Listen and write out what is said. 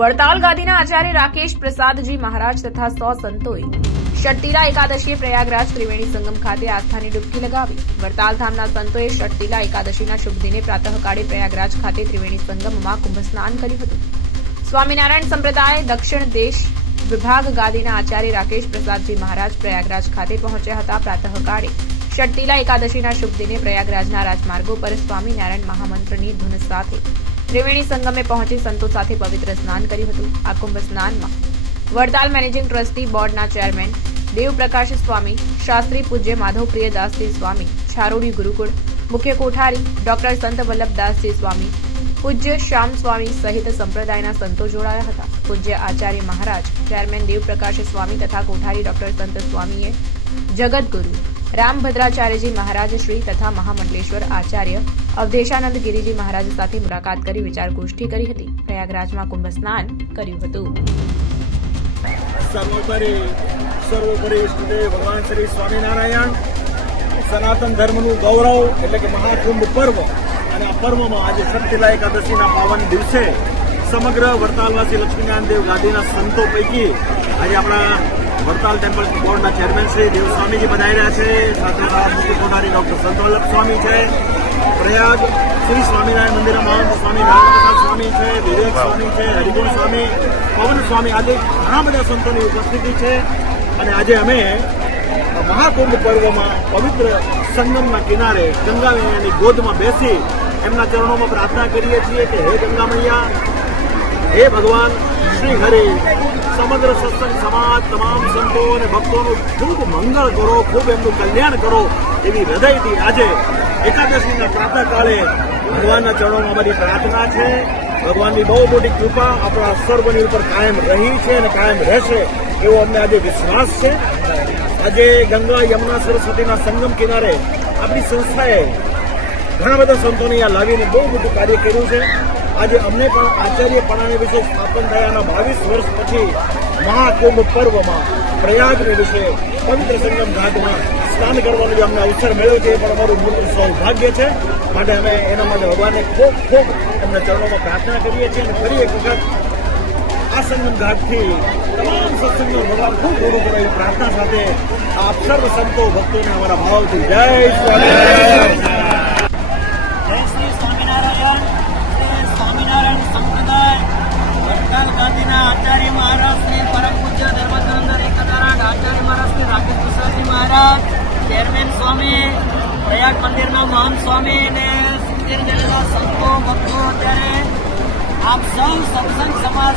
વડતાલ ગાદીના આચાર્ય રાકેશ પ્રસાદજી મહારાજ તથા 100 સંતોએ ષટતિલા એકાદશીએ પ્રયાગરાજ ત્રિવેણી સંગમ ખાતે આસ્થાની ડૂબકી લગાવી। વડતાલ ધામના સંતોએ ષટતિલા એકાદશીના શુભ દિને પ્રાતઃકાળે પ્રયાગરાજ ખાતે ત્રિવેણી સંગમમાં કુંભ સ્નાન કર્યું હતું। સ્વામિનારાયણ સંપ્રદાય દક્ષિણ દેશ વિભાગ ગાદીના આચાર્ય રાકેશ પ્રસાદજી મહારાજ પ્રયાગરાજ ખાતે પહોંચ્યા હતા। પ્રાતઃકાળે ષટતિલા એકાદશીના શુભ દિને પ્રયાગરાજના રાજમાર્ગો પર સ્વામિનારાયણ મહામંત્રની ધૂન સાથે ત્રિવેણી સંગમે પહોંચી સંતો સાથે પવિત્ર સ્નાન કર્યું હતું। આ કુંભ સ્નાનમાં વડતાલ મેનેજિંગ ટ્રસ્ટી બોર્ડના ચેરમેન દેવપ્રકાશ સ્વામી, શાસ્ત્રી પૂજ્ય માધવપ્રિય દાસજી સ્વામી, છારોડી ગુરુકુળ મુખ્ય કોઠારી ડોક્ટર સંત વલ્લભદાસજી સ્વામી, પૂજ્ય શ્યામ સ્વામી સહિત સંપ્રદાયના સંતો જોડાયા હતા। પૂજ્ય આચાર્ય મહારાજ, ચેરમેન દેવપ્રકાશ સ્વામી તથા કોઠારી ડોક્ટર સંત સ્વામીએ જગતગુરુ રામભદ્રાચાર્યજી મહારાજ શ્રી તથા મહામંડલેશ્વર આચાર્ય અવધેશાનંદ ગિરિજી મહારાજ સાથે મુલાકાત કરી વિચાર ગોષ્ઠી કરી હતી। પ્રયાગરાજમાં કુંભ સ્નાન કર્યું હતું। સર્વોપરી ઇષ્ટદેવ ભગવાન શ્રી સ્વામિનારાયણ સનાતન ધર્મનું ગૌરવ એટલે કે મહાકુંભ પર્વ અને આ પર્વમાં આજે ષટતિલા એકાદશીના પાવન દિવસે સમગ્ર વડતાલવાસી લક્ષ્મીનારાયણ દેવ ગાદીના સંતો પૈકી આજે આપણા વડતાલ ટેમ્પલ બોર્ડના ચેરમેન શ્રી દેવ સ્વામીજી પધાર્યા છે। સાથે મુખ્ય કોઠારી ડોક્ટર સંત વલ્લભ સ્વામી છે, પ્રયાગ શ્રી સ્વામિનારાયણ મંદિરના મહંત સ્વામી નારાયણ સ્વામી છે, વિવેક સ્વામી છે, હરિગુણ સ્વામી, પવન સ્વામી આજે ઘણા બધા સંતોની ઉપસ્થિતિ છે। અને આજે અમે મહાકુંભ પર્વમાં પવિત્ર સંગમના કિનારે ગંગા મૈયાની ગોદમાં બેસી એમના ચરણોમાં પ્રાર્થના કરીએ છીએ કે હે ગંગા મૈયા, હે ભગવાન શ્રી હરિ, સમગ્ર સત્સંગ સમાજ તમામ સંતો અને ભક્તોનું ખૂબ મંગળ કરો, ખૂબ એમનું કલ્યાણ કરો એવી હૃદયથી આજે એકાદશીના પ્રાતઃકાળે ભગવાનના ચરણોમાં અમારી પ્રાર્થના છે। ભગવાનની બહુ મોટી કૃપા આપણા સર્વની ઉપર કાયમ રહી છે અને કાયમ રહેશે એવો અમને આજે વિશ્વાસ છે। આજે ગંગા યમુના સરસ્વતીના સંગમ કિનારે આપણી સંસ્થાએ ઘણા બધા સંતોને અહીંયા લાવીને બહુ મોટું કાર્ય કર્યું છે। આજે અમને પણ આચાર્યપણાને વિશે સ્થાપન થયાના 22 વર્ષ પછી મહાકુંભ પર્વમાં પ્રયાગને વિશે પવિત્ર સંગમ ઘાટમાં સ્નાન કરવાનો જે અમને અવસર મળ્યો છે એ પણ અમારું મોટું સૌભાગ્ય છે। માટે અમે એના માટે ભગવાનને ખૂબ ખૂબ એમના ચરણોમાં પ્રાર્થના કરીએ છીએ અને ફરી એક વખત આ સંગમ ઘાટથી તમામ સત્સંગનો ભગવાન ખૂબ પૂરું કરે એવી પ્રાર્થના સાથે આપ સર્વ સંતો ભક્તોને અમારા ભાવથી જય સ્વામિનારાયણ। જય શ્રી સ્વામિનારાયણ। સ્વામિનારાયણ સંપ્રદાય વડતાલ ગાદીના આચાર્ય મહારાજ શ્રી પરમ પૂજ્ય ધર્મધુરંધર એકદારાગ આચાર્ય મહારાજ શ્રી રાકેશ પ્રસાદજી મહારાજ, ચેરમેન સ્વામી, પ્રયાગ મંદિરના મહંત સ્વામી અને 70 જેટલા સંતો ભક્તો અત્યારે આપ સૌ સત્સંગ સમાજ